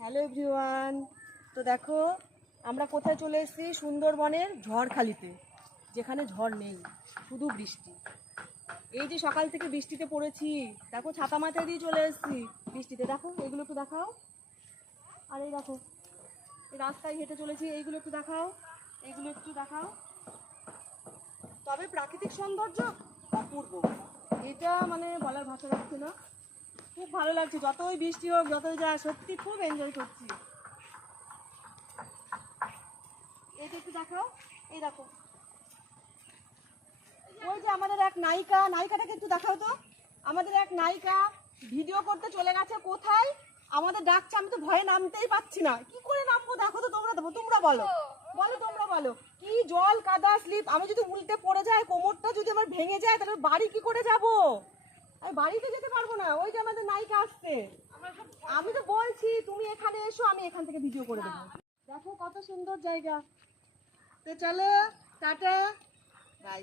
Hello everyone. তো দেখো আমরা কোথায় চলে এসেছি, সুন্দরবনের ঝড়খালিতে, যেখানে ঝড় নেই, শুধু বৃষ্টি। এই যে সকাল থেকে বৃষ্টিতে পড়েছি, দেখো ছাতা মাথায় দিয়ে চলে এসেছি বৃষ্টিতে। দেখো এগুলো একটু দেখাও, আর এই দেখো এই রাস্তায় হেঁটে চলেছি, এইগুলো একটু দেখাও, এইগুলো একটু দেখাও। তবে প্রাকৃতিক সৌন্দর্য অপূর্ব, এটা মানে বলার ভাষা রাখছে না। খুব ভালো লাগছে, যতই বৃষ্টি হোক যতই যা, সত্যি খুব এনজয় করছি। এটা একটু দেখাও, এই দেখো ওই যে আমাদের এক নায়িকা, নায়িকাটাকে একটু দেখাও তো। আমাদের এক নায়িকা ভিডিও করতে চলে গেছে কোথায়, আমাদের ডাকছে, আমি তো ভয়ে নামতেই পাচ্ছি না। কি করে নামবো দেখো তো, তোমরা বলো বলো, তোমরা বলো। কি জল কাদা স্লিপ, আমি যদি উল্টে পড়ে যাই, কোমরটা যদি আমার ভেঙে যায়, তাহলে বাড়ি কি করে যাব? আমি বাড়িতে যেতে পারবো না। ওই যে আমাদের নায়িকা আসছে, আমি তো বলছি তুমি এখানে এসো, আমি এখান থেকে ভিডিও করে দেবো। দেখো কত সুন্দর জায়গা। তো চলো, টাটা, বাই।